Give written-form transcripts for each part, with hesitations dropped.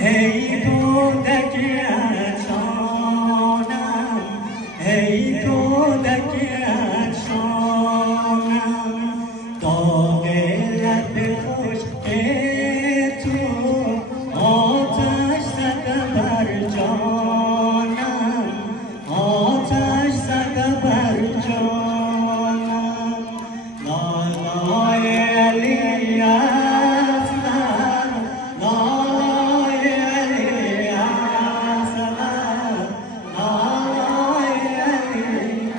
এই তো দেখে সোনাম এই তো দেখে সোনাম তোকে রাতে খুশকে তু آتش زده بر جانم آتش زده بر جانم لالای علی اصغر لالای علی اصغر لالای علی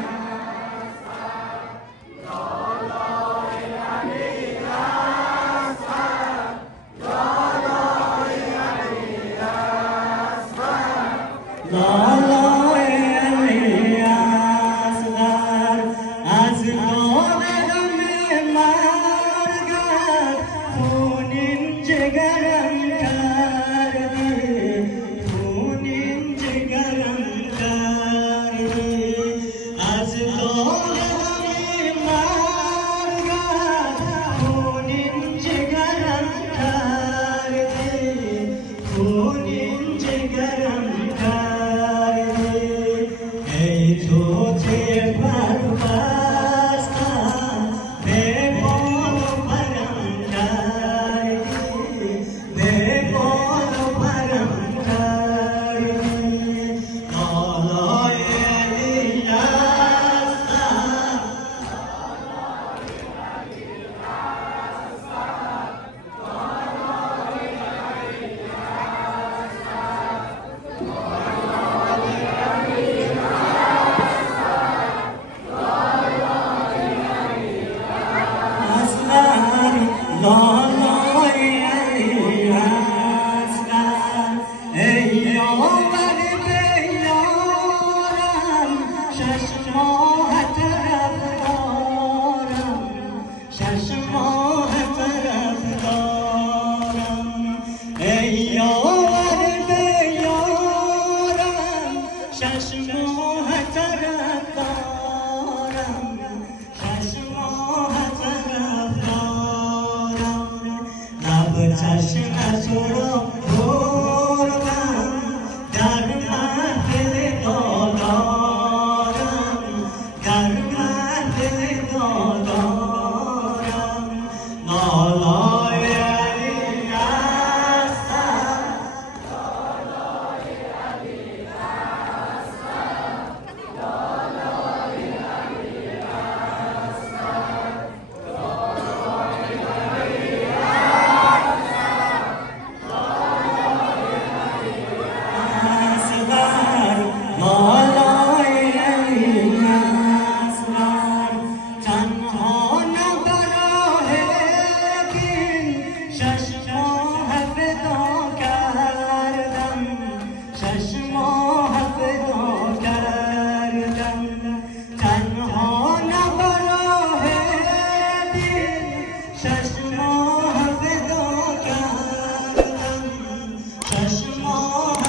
لالای علی اصغر از دام غم مرگت خونین جگرم کردی خونین جگرم کردی از دام غم مرگت خونین جگرم کردی خونین جگرم ای تو چه بربستم به بال و پرم کردی به بال و پرم کردی لالای علی اصغر لالای علی اصغر ای یاور به یارم شش ماه طرفدارم شش ماه طرفدارم ای یاور به یارم شش ماه طرفدارم شش ماه چشم تو رو بردم در محفل دادارم در محفل دادارم لالای علی اصغر لالای علی اصغر لالای علی اصغر لالای علی اصغر تنها نه برای دین شش ماه فدا کردم شش ماه فدا کردم تنها نه برای دین شش ماه فدا کردم شش ماه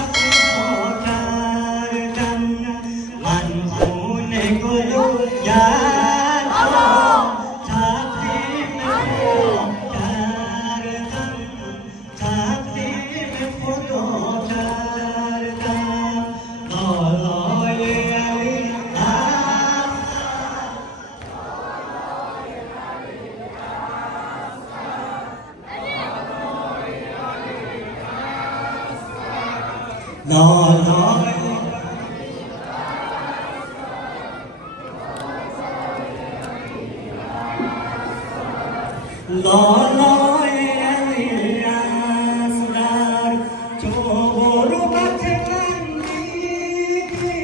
لالای علی اصغر تو غربت من دیدی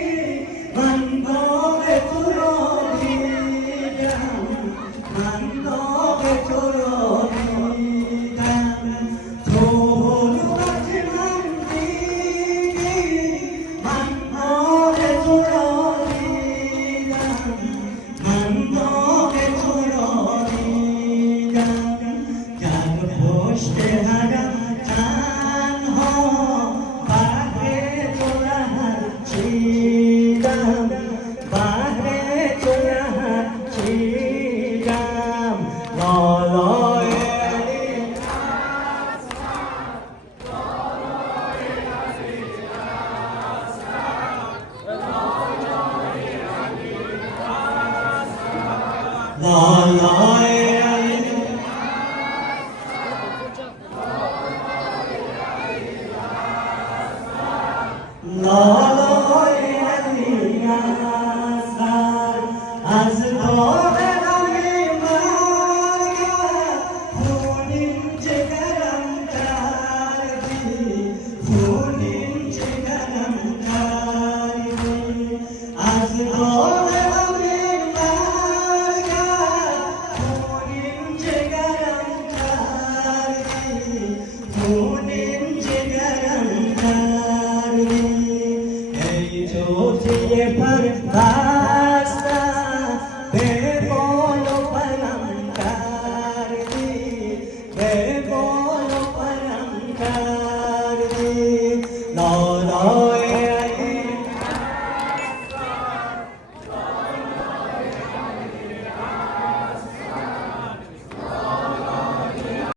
من باغ تو را دیدم من باغ تو را دیدم تو غربت من دیدی من भरता